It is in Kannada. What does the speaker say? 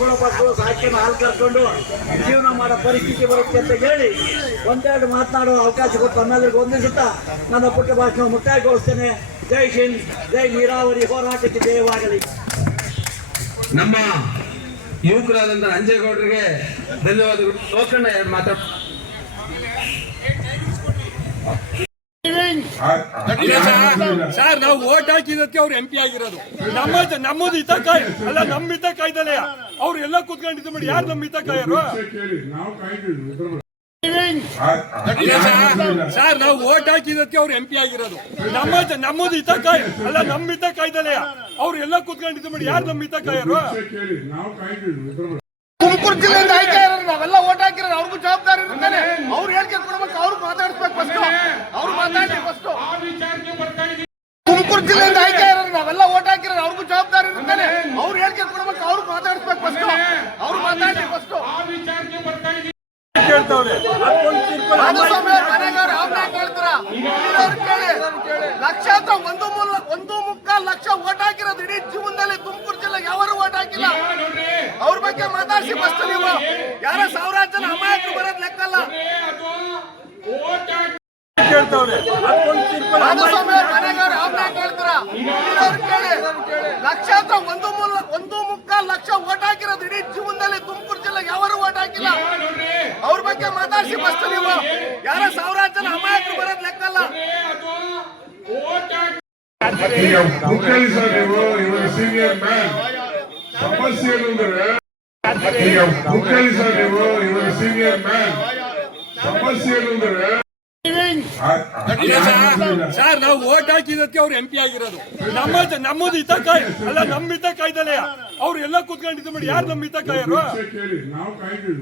ಹಸುಗಳ ಮಕ್ಕಳು ಸಾಕಿನ ಹಾಲು ಕರ್ಕೊಂಡು ಜೀವನ ಮಾಡೋ ಪರಿಸ್ಥಿತಿ ಬರುತ್ತೆ ಅಂತ ಹೇಳಿ ಒಂದೆರಡು ಮಾತನಾಡುವ ಅವಕಾಶ ಕೊಟ್ಟು ತಮ್ಮೆಲ್ಲರಿಗೂ ವಂದಿಸುತ್ತಾ ನನ್ನ ಪುಟ್ಟ ಭಾಷಣ ಮುಕ್ತಾಯಗೊಳಿಸ್ತೇನೆ. ಜೈ ಹಿಂದ್, ಜೈ ನೀರಾವರಿ ಹೋರಾಟಕ್ಕೆ ಜಯವಾಗಲಿ. ನಮ್ಮ ಯುವಕರಾದಂತ ಅಂಜೇಗೌಡರಿಗೆ ಧನ್ಯವಾದಗಳು. ಲೋಕಣ್ಣ ಎರಡು ಮಾತಾಡ. ಸರ್, ನಾವು ಓಟ್ ಹಾಕಿದಕ್ಕೆ ಅವ್ರು MP ಆಗಿರೋದು. ನಮ್ಮದು ಹಿತಕಾಯಿ ಅಲ್ಲ, ನಮ್ಮ ಹಿತಕಾಯ್ದಲೆ ಅವ್ರು ಎಲ್ಲ ಕೂತ್ಕೊಂಡಿದ್ದು ಮಾಡಿ. ಯಾರು ನಮ್ಮ ಹಿತಕಾಯರು? ಸರ್, ನಾವು ಓಟ್ ಹಾಕಿದಕ್ಕೆ ಅವ್ರು MP ಆಗಿರೋದು. ನಮ್ಮದು ಹಿತಕಾಯಿ ಅಲ್ಲ, ನಮ್ಮ ಹಿತಕಾಯ್ದಲೆ ಅವ್ರು ಎಲ್ಲ ಕೂತ್ಕೊಂಡಿದ್ದು ಮಾಡಿ. ಯಾರು ನಮ್ಮ ಹಿತಕಾಯರು? ತುಮಕೂರು ಜಿಲ್ಲೆಯಿಂದ ಆಯ್ಕೆ ಇರೋರು ನಾವೆಲ್ಲ ಓಟ್ ಹಾಕಿರೋರು. ಅವ್ರಿಗೂ ಜವಾಬ್ದಾರಿ ಇರ್ತಾನೆ. ಅವ್ರು ಹೇಳಿಕೆ ಕೊಡ್ಬೇಕು, ಅವ್ರು ಮಾತಾಡಿಸ್ಬೇಕು. ಫಸ್ಟ್ ಅವ್ರು ಮಾತಾಡಿ. ಫಸ್ಟ್ ತುಮಕೂರು ಜಿಲ್ಲೆಯಿಂದ ಆಯ್ಕೆ ಇರೋರು ನಾವೆಲ್ಲ ಓಟ್ ಹಾಕಿರೋರು. ಅವ್ರಿಗೂ ಜವಾಬ್ದಾರಿ ಇರ್ತಾನೆ. ಅವ್ರು ಹೇಳಿಕೆ ಕೊಡ್ಬೇಕು, ಅವ್ರು ಮಾತಾಡಿಸ್ಬೇಕು. ಫಸ್ಟ್ ಅವ್ರು ಮಾತಾಡಿ. ಫಸ್ಟ್ ಕೇಳ್ತಾವ್ರೆ ಮನೆಗಾರ ಅವ್ರನ್ನ ಕೇಳ್ತಾರ. ಲಕ್ಷಾಂತರ 1.25 ಲಕ್ಷ ಓಟ್ ಹಾಕಿರೋದು ಇಡೀ ಜೀವನದಲ್ಲಿ. ತುಮಕೂರು ಜಿಲ್ಲೆಗೆ ಯಾರು ಓಟ್ ಹಾಕಿಲ್ಲ. ಅವ್ರ ಬಗ್ಗೆ ಮಾತಾಡಿಸಿ ಫಸ್ಟ್ ನೀವು. ಯಾರೋ ಸಾವಿರಾರು ಜನ ಅಮಾಯಕರು ಬರೋದ್ ಲೆಕ್ಕಲ್ಲ. ಕೇಳ್ತಾವ್ರೆ ಮನೆಗಾರ ಅವ್ರನ್ನ ಕೇಳ್ತಾರ. ಲಕ್ಷಾಂತರ 1.25 ಲಕ್ಷ ಓಟ್ ಹಾಕಿರೋದು ಇಡೀ ಜೀವನದಲ್ಲಿ. ತುಮಕೂರು ಜಿಲ್ಲೆಗೆ ಯಾರು ಓಟ್ ಹಾಕಿಲ್ಲ. ಅವ್ರ ಬಗ್ಗೆ ಮಾತಾಡಿಸಿ ಫಸ್ಟ್ ನೀವು. ಯಾರೋ ಸಾವಿರಾರು ಜನ ಅಮಾಯಕರು ಬರೋದ್ ಲೆಕ್ಕಲ್ಲ. ಸೀನಿಯರ್ ಮ್ಯಾನ್ ಸಮಸ್ಯೆ ಏನಂದ್ರೆ ಸೀನಿಯರ್ ಮ್ಯಾನ್ ಸಮಸ್ಯೆ ಏನಂದ್ರೆ ಸರ್, ನಾವು ಓಟ್ ಹಾಕಿದಕ್ಕೆ ಅವ್ರು MP ಆಗಿರೋದು. ನಮ್ಮದು ಹಿತಕಾಯಿ ಅಲ್ಲ, ನಮ್ಮ ಹಿತಕಾಯ್ದಲೆ ಅವ್ರು ಎಲ್ಲ ಕೂತ್ಕೊಂಡಿದ್ದು ಮಾಡಿ. ಯಾರು ನಮ್ಮ ಹಿತಕಾಯರು? ನಾವು ಕಾಯ್ತೀವಿ.